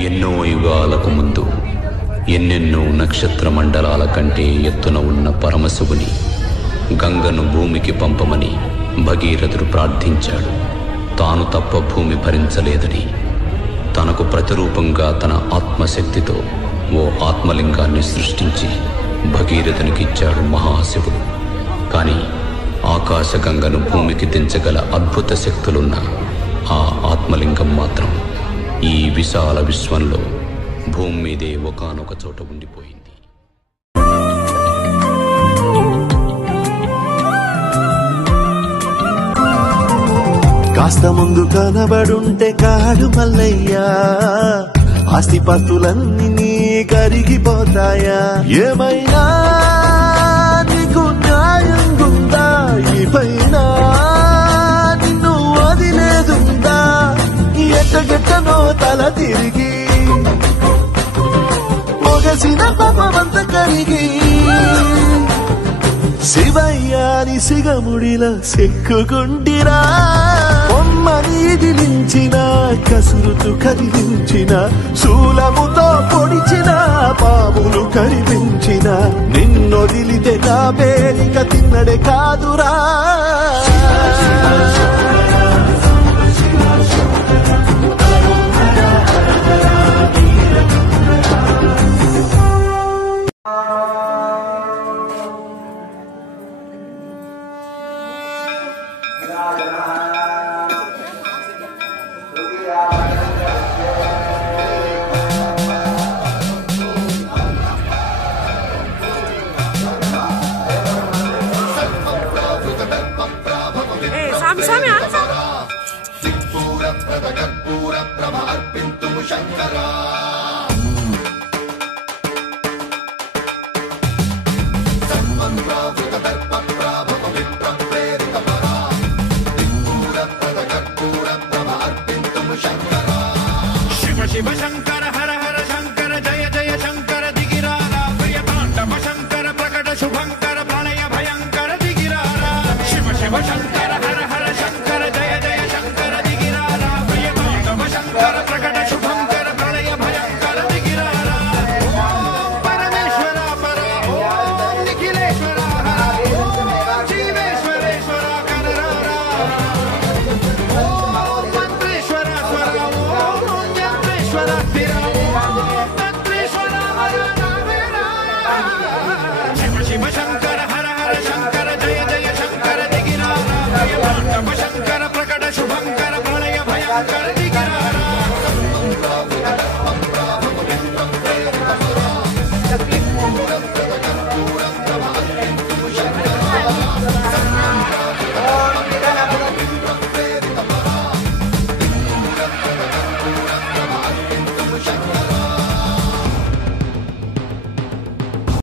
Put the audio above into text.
ఎన్నో యుగాలకు ముందు ఎన్నెన్నో నక్షత్ర మండలాల కంటే ఎత్తున ఉన్న పరమశివుని గంగను భూమికి పంపమని భగీరథుడు ప్రార్థించాడు. తాను తప్ప భూమి భరించలేదని తనకు ప్రతిరూపంగా తన ఆత్మశక్తితో ఓ ఆత్మలింగాన్ని సృష్టించి భగీరథునికి ఇచ్చాడు మహాశివుడు. కానీ ఆకాశగంగను భూమికి దించగల అద్భుత శక్తులున్న ఆ ఆత్మలింగం మాత్రం ఈ విశాల విశ్వంలో భూమి మీదే ఒకానొక చోట ఉండిపోయింది. కాస్త ముందు కనబడుంటే కాడు మల్లయ్యా, ఆస్తిపాస్తులన్నీ కరిగిపోతాయా? ఏమైనా నీకు న్యాయం గుందా? ఈ పైన నిన్ను వదిలేదుందా? ఎట్టగెట్టనో తల తిరిగి మొగసిన పాపమంత కరిగి శివయ్యాని సిగముడిలా సెక్కుకుంటిరా. బొమ్మని దిలించిన కసురుతూ కదిలించిన, శూలముతో పొడిచిన పాములు కరిపించిన, నిన్నొదిలితే నా పేరిక తిన్నడే కాదురా. शिव शंकर हर हर शंकर जय जय शंकर दिगिरारा प्रिय तांडव शंकर प्रकट शुभंकर प्रणय भयंकर दिगिरारा शिव शिव शंकर हर हर शंकर जय जय शंकर दिगिरारा प्रिय तांडव शंकर प्रकट शुभंकर प्रणय भयंकर दिगिरारा ओम परमेश्वरा परा ओम निखिलेश्वरा हरा ओम जीवेश्वरेश्वरा कनरारा ओम मंत्रेश्वरा स्वरा ओम यंत्रेश्वरा स्थिरा शिव शंकर हर हर शंकर जय जय शंकर दिगिरारा प्रिय तांडव शंकर प्रकट शुभंकर प्रणय भयंकर दिगिरारा